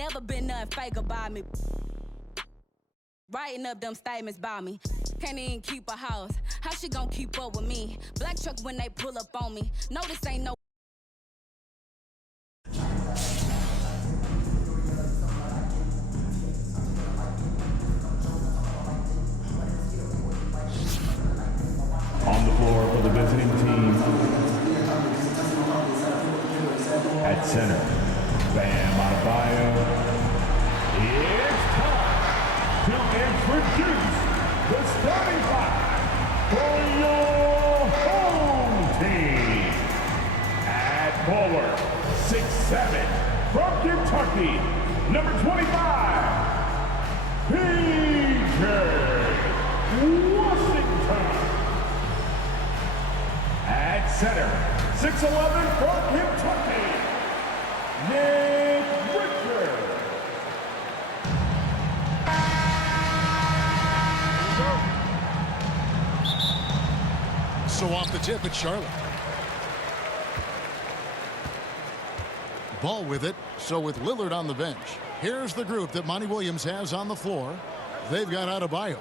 never been nothing fake about me. Writing up them statements about me. Can't even keep a house. How she gon' keep up with me? Black truck when they pull up on me. No, this ain't no. On the floor for the visiting team. At center, Bam Adebayo. It's time to introduce the starting five for your home team. At forward, 6'7", from Kentucky, number 25, PJ Washington. At center, 6'11", from Kentucky, Nick Richards. So off the tip, it's Charlotte. Ball with it. So with Lillard on the bench, here's the group that Monty Williams has on the floor. They've got Adebayo.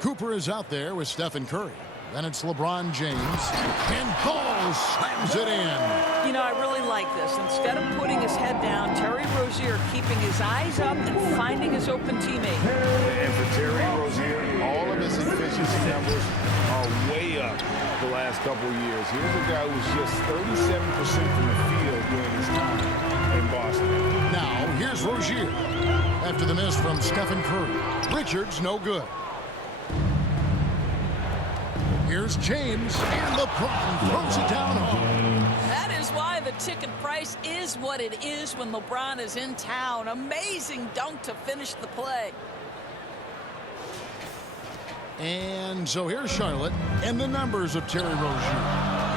Cooper is out there with Stephen Curry. Then it's LeBron James. And Ball slams it in. You know, I really like this. Instead of putting his head down, Terry Rozier keeping his eyes up and finding his open teammate. And for Terry Rozier, all of his efficiency numbers are way up the last couple of years. Here's a guy who's just 37% from the field during his time in Boston. Now, here's Rozier. After the miss from Stephen Curry. Richards, no good. Here's James, and LeBron throws it down home. That is why the ticket price is what it is when LeBron is in town. Amazing dunk to finish the play. And so here's Charlotte, and the numbers of Terry Rozier.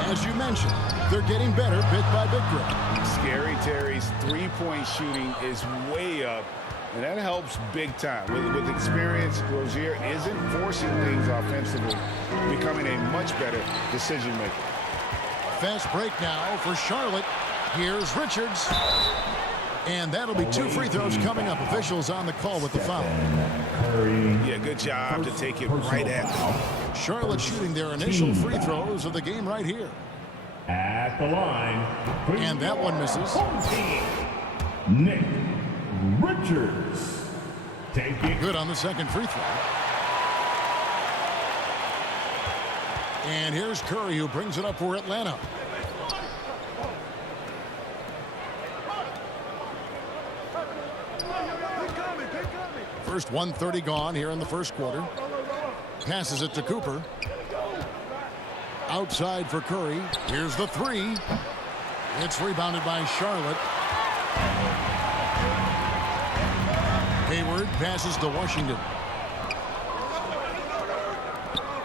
As you mentioned, they're getting better bit by bit, Greg. Scary Terry's three-point shooting is way up. And that helps big time. With experience, Rozier isn't forcing things offensively, becoming a much better decision maker. Fast break now for Charlotte. Here's Richards. And that'll be 2 free throws coming up. Officials on the call with the foul. Yeah, good job to take it right at them. Charlotte shooting their initial free throws of the game right here. At the line. And that one misses. Nick Richards. Take it. Good on the second free throw. And here's Curry, who brings it up for Atlanta. First 1:30 gone here in the first quarter. Passes it to Cooper. Outside for Curry. Here's the three. It's rebounded by Charlotte. Hayward passes to Washington.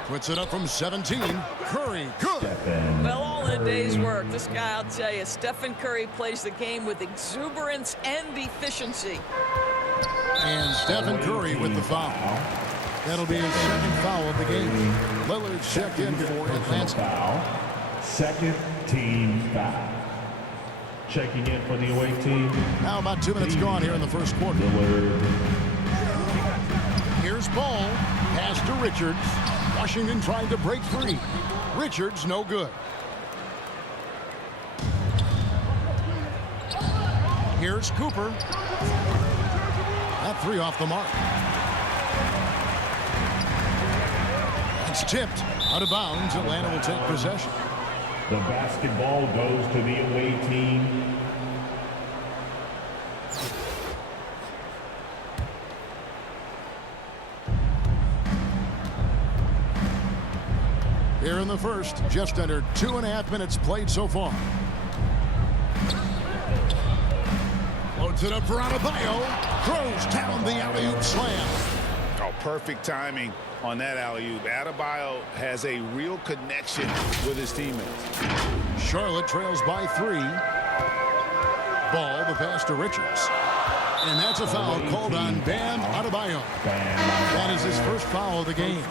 Puts it up from 17. Curry, good. Well, all in a day's work. This guy, I'll tell you, Stephen Curry plays the game with exuberance and efficiency. And Stephen Curry with the foul. That'll be his second foul of the game. Lillard's checked in for Atlanta. Second team foul. Checking in for the away team. Now about 2 minutes gone here in the first quarter. Here's Ball. Pass to Richards. Washington trying to break free. Richards no good. Here's Cooper. That three off the mark. It's tipped out of bounds. Atlanta will take possession. The basketball goes to the away team. Here in the first, just under 2.5 minutes played so far. Loads it up for Adebayo. Throws down the alley-oop slam. Oh, perfect timing on that alley-oop. Adebayo has a real connection with his teammates. Charlotte trails by 3. Ball, the pass to Richards. And that's a foul called on Bam Adebayo. That is his first foul of the game.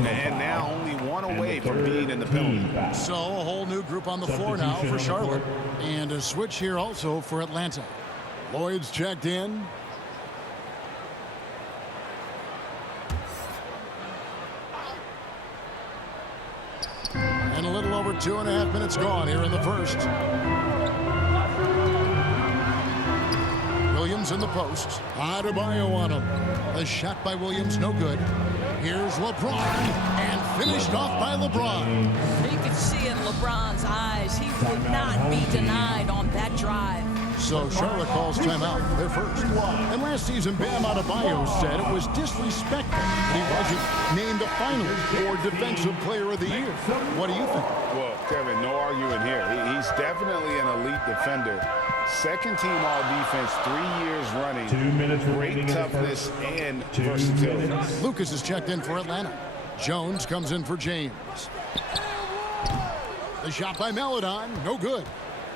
And now only one away from being in the penalty. So a whole new group on the floor now for Charlotte. And a switch here also for Atlanta. Lloyd's checked in. 2.5 minutes gone here in the first. Williams in the post. Adebayo on him. The shot by Williams, no good. Here's LeBron, and finished off by LeBron. You could see in LeBron's eyes, he would not be denied on that drive. So Charlotte calls timeout, their first. And last season, Bam Adebayo said it was disrespectful that he wasn't named a finalist or Defensive Player of the Year. What do you think? Well, Kevin, no arguing here. He's definitely an elite defender. Second team all-defense, 3 years running. 2 minutes Great toughness and versatility. Lucas is checked in for Atlanta. Jones comes in for James. The shot by Melodon, no good.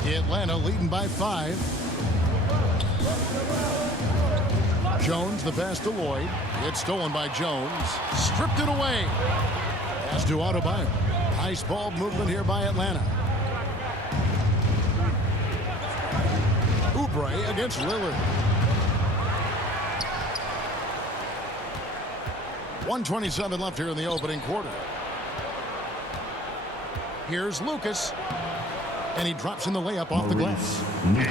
Atlanta leading by 5. Jones, the pass to Lloyd. It's stolen by Jones. Stripped it away. Pass to Adebayo. Nice ball movement here by Atlanta. Oubre against Lillard. 1:27 left here in the opening quarter. Here's Lucas. And he drops in the layup off the glass.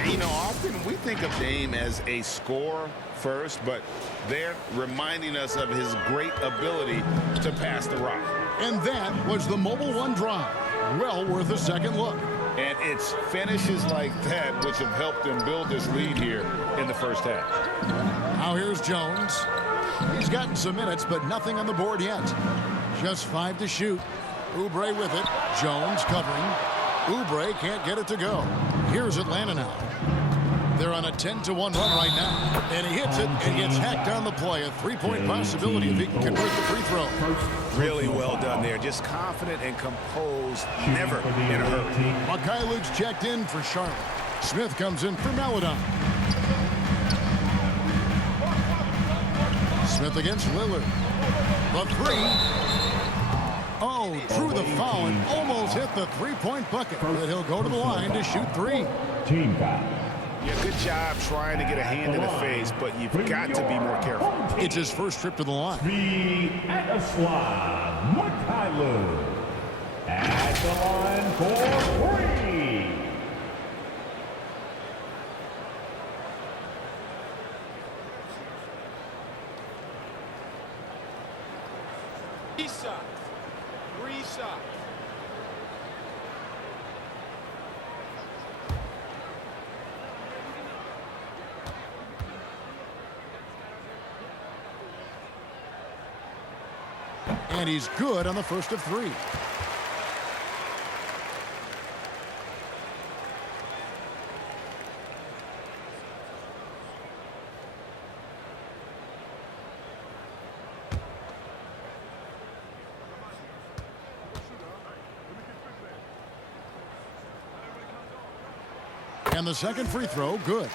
You know, often we think of Dame as a scorer first, but they're reminding us of his great ability to pass the rock. And that was the Mobile One drive. Well worth a second look. And it's finishes like that which have helped them build this lead here in the first half. Now here's Jones. He's gotten some minutes, but nothing on the board yet. Just 5 to shoot. Oubre with it. Jones covering. Oubre can't get it to go. Here's Atlanta now. They're on a 10-1 run right now. And he hits it and gets hacked on the play. A 3-point possibility if he can convert the free throw. Really well done there. Just confident and composed. Never in a hurry. Luke's checked in for Charlotte. Smith comes in for Melodon. Smith against Lillard. The 3. Oh, drew the foul and almost hit the 3-point bucket. But he'll go to the line to shoot 3. Team foul. Yeah, good job trying to get a hand in the face, but you've got to be more careful. It's his first trip to the line. 3 at the slot. MyTeam at the line for 3. Three shots. And he's good on the first of 3. And the second free throw, good.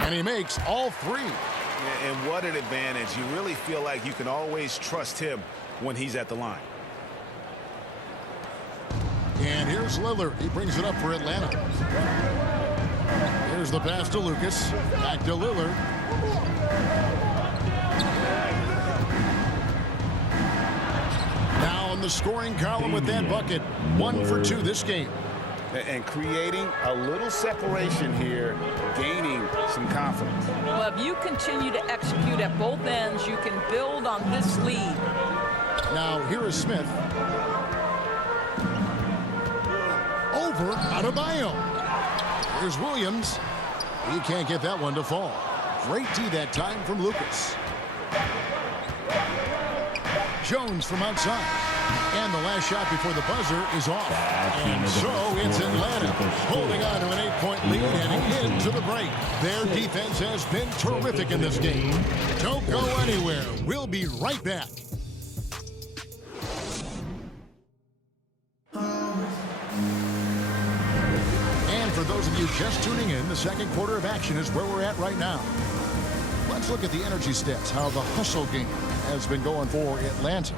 And he makes all 3. And what an advantage. You really feel like you can always trust him when he's at the line. And here's Lillard. He brings it up for Atlanta. Here's the pass to Lucas. Back to Lillard. Now in the scoring column with that bucket. 1 for 2 this game. And creating a little separation here, gaining some confidence. Well, if you continue to execute at both ends, you can build on this lead. Now here is Smith. Over Adebayo. Here's Williams. He can't get that one to fall. Great D that time from Lucas. Jones from outside. And the last shot before the buzzer is off. And so it's Atlanta holding on to an 8-point lead heading into the break. Their defense has been terrific in this game. Don't go anywhere. We'll be right back. And for those of you just tuning in, the second quarter of action is where we're at right now. Let's Let's look at the energy stats, how the hustle game has been going for Atlanta.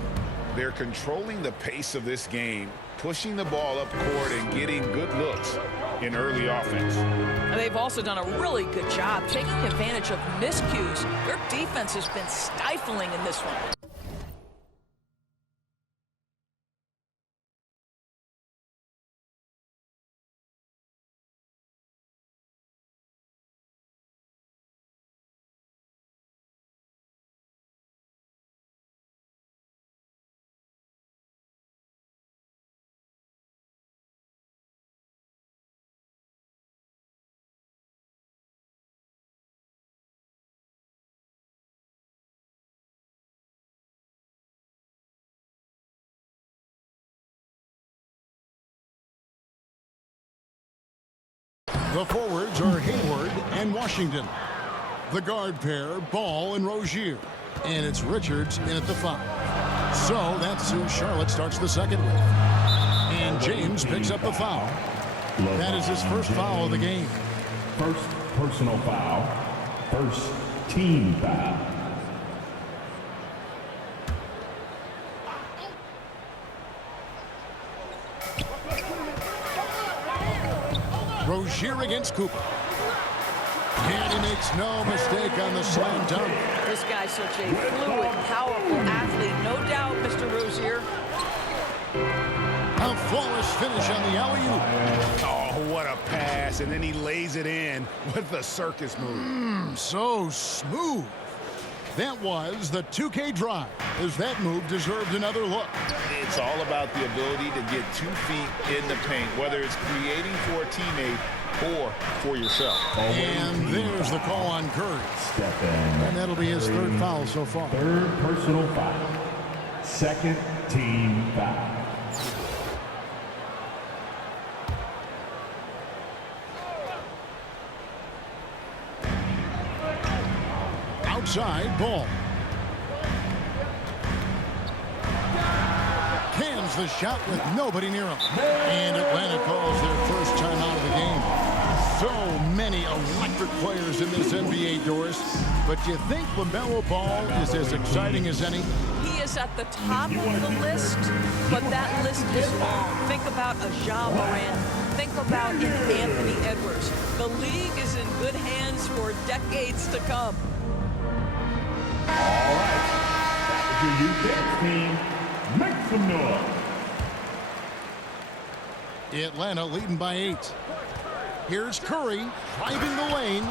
They're controlling the pace of this game, pushing the ball up court and getting good looks in early offense. They've also done a really good job taking advantage of miscues. Their defense has been stifling in this one. The forwards are Hayward and Washington. The guard pair, Ball and Rozier. And it's Richards in at the 5. So that's who Charlotte starts the second with. And James picks up the foul. That is his first foul of the game. First personal foul. First team foul. Rozier against Cooper. And he makes no mistake on the slam dunk. This guy's such a fluid, powerful athlete. No doubt, Mr. Rozier. A flawless finish on the alley-oop. Oh, what a pass. And then he lays it in with the circus move. So smooth. That was the 2K drive, as that move deserved another look. It's all about the ability to get 2 feet in the paint, whether it's creating for a teammate or for yourself. And there's the call on Curry. And that'll be his third foul so far. Third personal foul. Second team foul. Outside, Ball. Cans the shot with nobody near him. And Atlanta calls their first time out of the game. So many electric players in this NBA, Doris. But do you think LaMelo Ball is as exciting as any? He is at the top of the list, but that list is long. Think about a Ja Morant. Think about an Anthony Edwards. The league is in good hands for decades to come. All right. That was your U10 team. Make some noise. Atlanta leading by 8. Here's Curry driving the lane.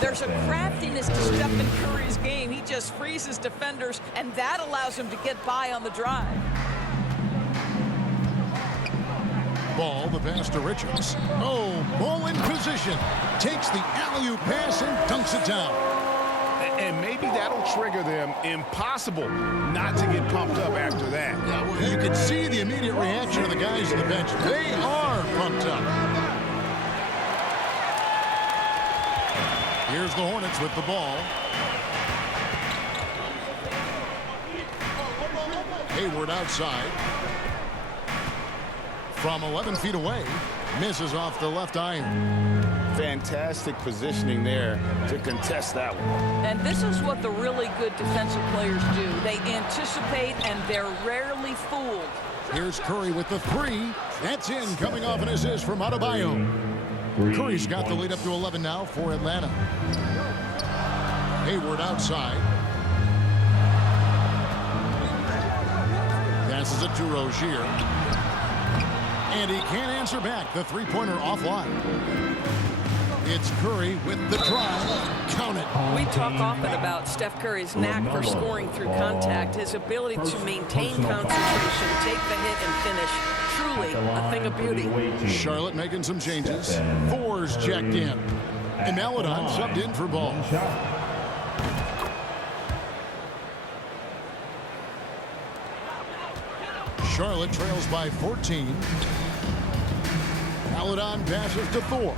There's a craftiness to Stephen Curry's game. He just freezes defenders, and that allows him to get by on the drive. Ball, the pass to Richards. Oh, Ball in position. Takes the alley-oop pass and dunks it down. And maybe that'll trigger them. Impossible not to get pumped up after that. Yeah, well, you can see the immediate reaction of the guys on the bench. They are pumped up. Here's the Hornets with the ball. Hayward outside. From 11 feet away. Misses off the left iron. Fantastic positioning there to contest that one. And this is what the really good defensive players do. They anticipate, and they're rarely fooled. Here's Curry with the 3. That's in, coming off an assist from Adebayo. Curry's got the lead up to 11 now for Atlanta. Hayward outside. Passes it to Rozier. And he can't answer back. The three-pointer offline. It's Curry with the drive. Count it. We talk often about Steph Curry's knack for scoring through contact, his ability to maintain concentration, take the hit, and finish. Truly a thing of beauty. Charlotte making some changes. Fours checked in. And Maladon subbed in for Ball. Charlotte trails by 14. Maladon passes to Thor.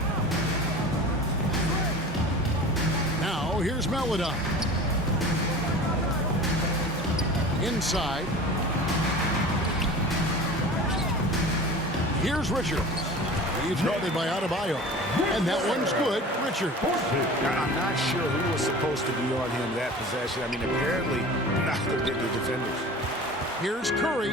Now here's Maladon. Inside. Here's Richards. He's guarded by Adebayo. And that one's good. Richard. Now, I'm not sure who was supposed to be on him that possession. I mean, apparently neither did the defenders. Here's Curry.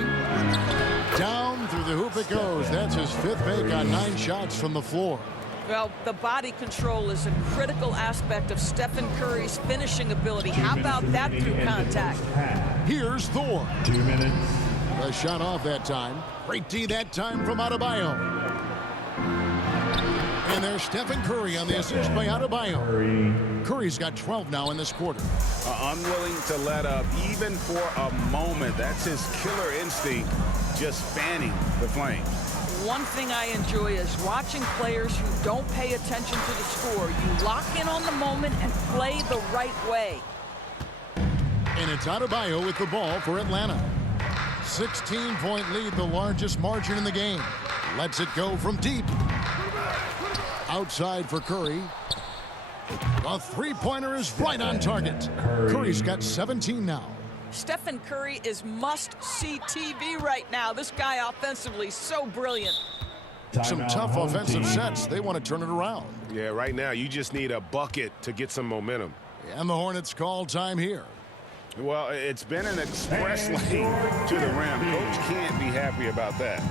Down through the hoop it goes. That's his 5th make on 9 shots from the floor. Well, the body control is a critical aspect of Stephen Curry's finishing ability. How about that through contact? Here's Thor. 2 minutes. A shot off that time. Great D that time from Adebayo. And there's Stephen Curry on the assist by Adebayo. Curry's got 12 now in this quarter. Unwilling to let up even for a moment. That's his killer instinct, just fanning the flames. One thing I enjoy is watching players who don't pay attention to the score. You lock in on the moment and play the right way. And it's Adebayo with the ball for Atlanta. 16-point lead, the largest margin in the game. Lets it go from deep. Outside for Curry. A three-pointer is right on target. Curry's got 17 now. Stephen Curry is must-see TV right now. This guy offensively so brilliant. Some tough offensive sets. They want to turn it around. Yeah, right now you just need a bucket to get some momentum. And the Hornets call time here. Well, it's been an express lane to the rim. Coach can't be happy about that.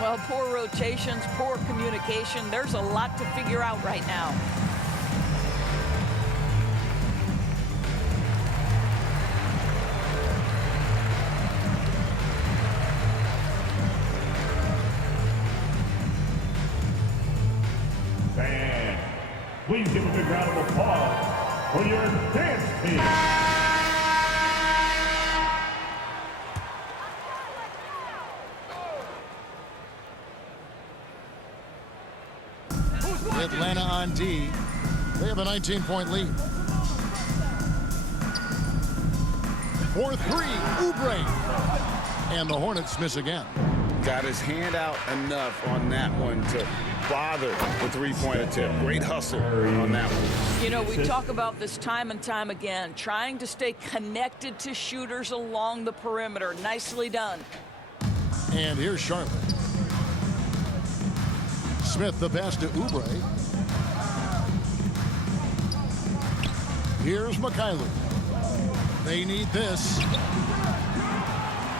Well, poor rotations, poor communication. There's a lot to figure out right now. Fans, please give a big round of applause for your dance team. Atlanta on D. They have a 19-point lead. For 3, Oubre. And the Hornets miss again. Got his hand out enough on that one to bother the three-point attempt. Great hustle on that one. You know, we talk about this time and time again, trying to stay connected to shooters along the perimeter. Nicely done. And here's Charlotte. Smith the pass to Oubre. Here's Mikhailuk. They need this.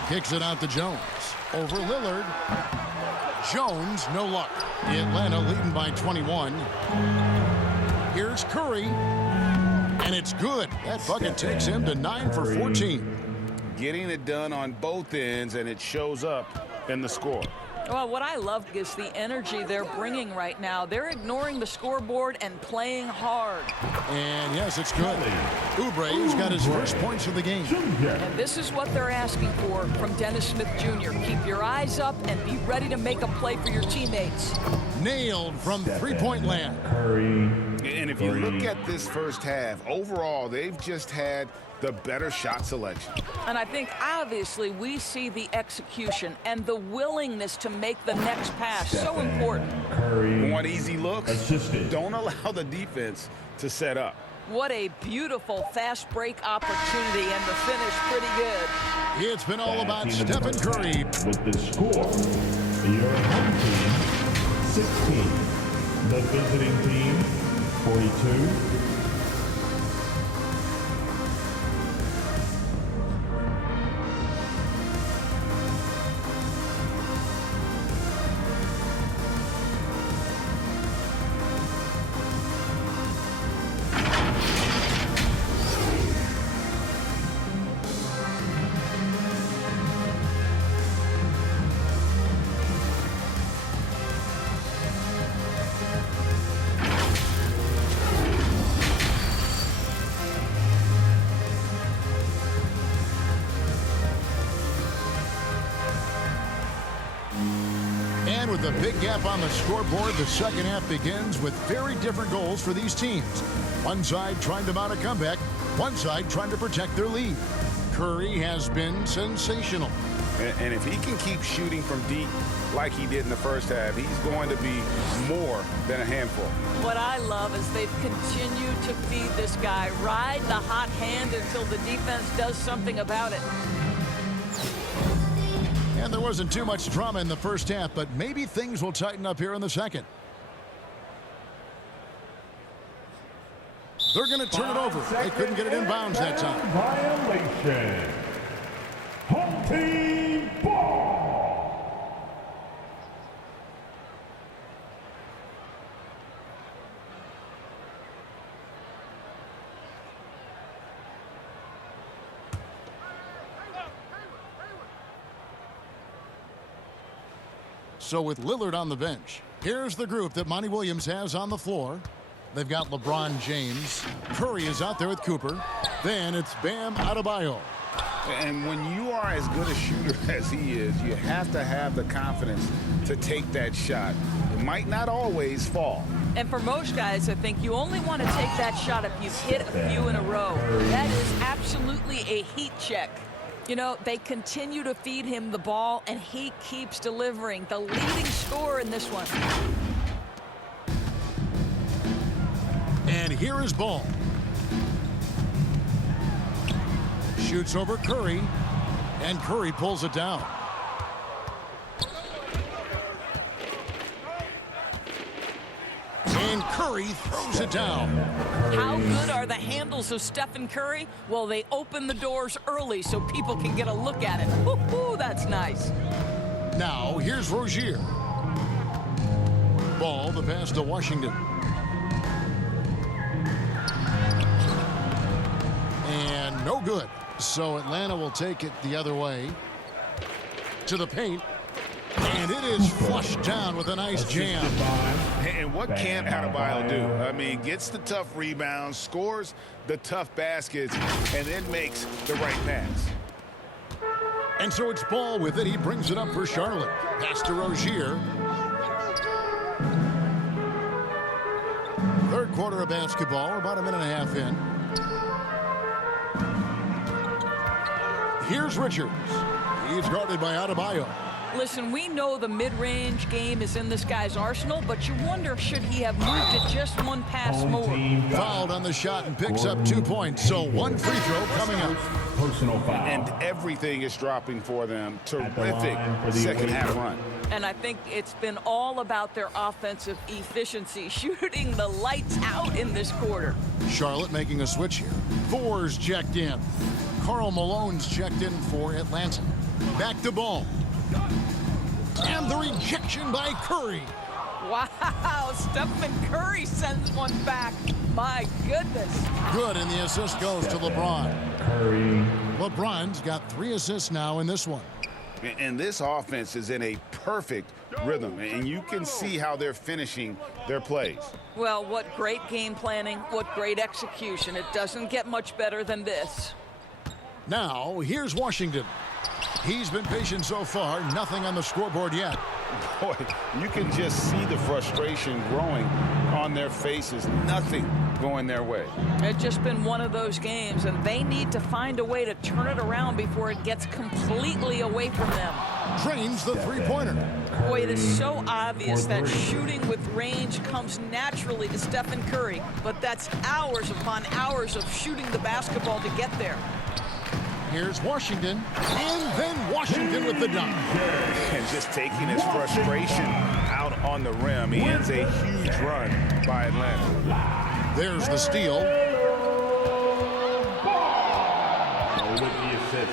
Kicks it out to Jones. Over Lillard. Jones, no luck. Atlanta leading by 21. Here's Curry. And it's good. That bucket takes him to 9 for 14. Getting it done on both ends, and it shows up in the score. Well, what I love is the energy they're bringing right now. They're ignoring the scoreboard and playing hard. And yes, it's good. Oubre's got his first points of the game. And this is what they're asking for from Dennis Smith Jr. Keep your eyes up and be ready to make a play for your teammates. Nailed from three-point land. And if you look at this first half, overall, they've just had the better shot selection. And I think obviously we see the execution and the willingness to make the next pass. So important. Want easy looks? Assisted. Don't allow the defense to set up. What a beautiful fast break opportunity, and the finish pretty good. It's been all about Stephen Curry. With the score, your home team 16, the visiting team 42. With a big gap on the scoreboard, the second half begins with very different goals for these teams. One side trying to mount a comeback, one side trying to protect their lead. Curry has been sensational. And if he can keep shooting from deep like he did in the first half, he's going to be more than a handful. What I love is they've continued to feed this guy. Ride the hot hand until the defense does something about it. And there wasn't too much drama in the first half, but maybe things will tighten up here in the second. They're going to turn it over. They couldn't get it in bounds that time. Violation. Home team ball. So with Lillard on the bench, here's the group that Monty Williams has on the floor. They've got LeBron James. Curry is out there with Cooper. Then it's Bam Adebayo. And when you are as good a shooter as he is, you have to have the confidence to take that shot. It might not always fall. And for most guys, I think you only want to take that shot if you've hit a few in a row. That is absolutely a heat check. You know, they continue to feed him the ball, and he keeps delivering. The leading scorer in this one. And here is Ball. Shoots over Curry, and Curry pulls it down. And Curry throws it down. How good are the handles of Stephen Curry? Well, they open the doors early so people can get a look at it. Woo-hoo, that's nice. Now, here's Rozier. Ball, the pass to Washington. And no good. So Atlanta will take it the other way. To the paint. And it is flushed down with a nice jam. And what can't Adebayo do? I mean, gets the tough rebounds, scores the tough baskets, and then makes the right pass. And so it's Ball with it. He brings it up for Charlotte. Pass to Rozier. Third quarter of basketball. We're about a minute and a half in. Here's Richards. He's guarded by Adebayo. Listen, we know the mid-range game is in this guy's arsenal, but you wonder, should he have moved it just one pass more? Fouled on the shot and picks up 2 points. So one free throw coming up. Personal foul. And everything is dropping for them. Terrific second half run. And I think it's been all about their offensive efficiency, shooting the lights out in this quarter. Charlotte making a switch here. Four's checked in. Karl Malone's checked in for Atlanta. Back to Ball. And the rejection by Curry. Wow, Stephen Curry sends one back. My goodness. Good, and the assist goes to LeBron. Curry. LeBron's got 3 assists now in this one. And this offense is in a perfect rhythm, and you can see how they're finishing their plays. Well, what great game planning, what great execution. It doesn't get much better than this. Now, here's Washington. He's been patient so far. Nothing on the scoreboard yet. Boy, you can just see the frustration growing on their faces. Nothing going their way. It's just been one of those games, and they need to find a way to turn it around before it gets completely away from them. Drains the three-pointer. Boy, it is so obvious that shooting with range comes naturally to Stephen Curry, but that's hours upon hours of shooting the basketball to get there. Here's Washington, and then Washington with the dunk. And just taking his frustration out on the rim. He ends a huge run by Atlanta. There's the steal. With the assist.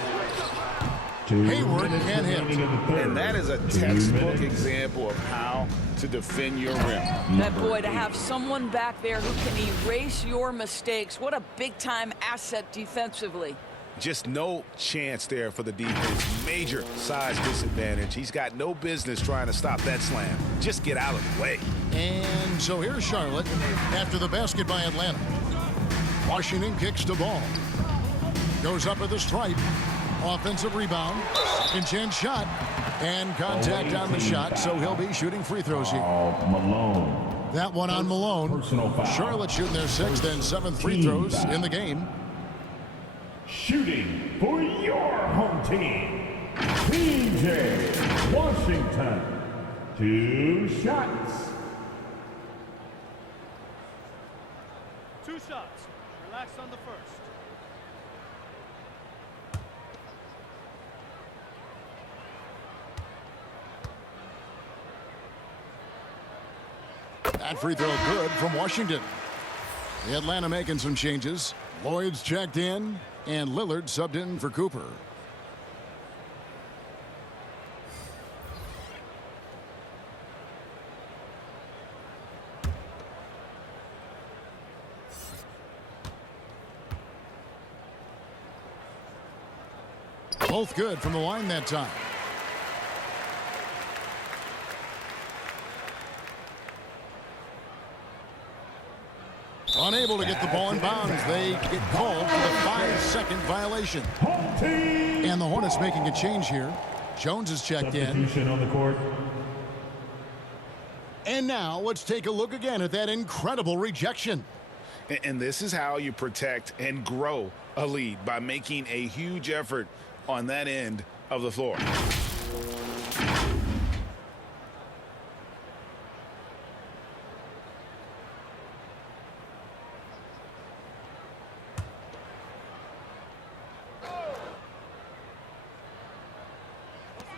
Hayward can't hit. And that is a textbook example of how to defend your rim. That boy, to have someone back there who can erase your mistakes, what a big-time asset defensively. Just no chance there for the defense. Major size disadvantage. He's got no business trying to stop that slam. Just get out of the way. And so here's Charlotte after the basket by Atlanta. Washington kicks the ball. Goes up at the stripe. Offensive rebound. Second chance shot. And contact on the shot, so he'll be shooting free throws here. Malone. That one on Malone. Personal foul. Charlotte shooting their 6th and 7th free throws in the game. Shooting for your home team, PJ Washington. 2 shots. 2 shots. Relax on the first. That free throw good from Washington. The Atlanta making some changes. Lloyd's checked in, and Lillard subbed in for Cooper. Both good from the line that time. Unable to get the ball in bounds. They get called for the 5-second violation. And the Hornets making a change here. Jones is checked in. Substitution on the court. And now let's take a look again at that incredible rejection. And this is how you protect and grow a lead, by making a huge effort on that end of the floor.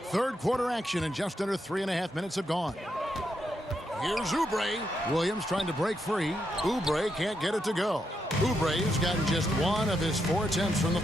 Third quarter action, and just under 3.5 minutes have gone. Here's Oubre. Williams trying to break free. Oubre can't get it to go. Oubre has gotten just one of his 4 attempts from the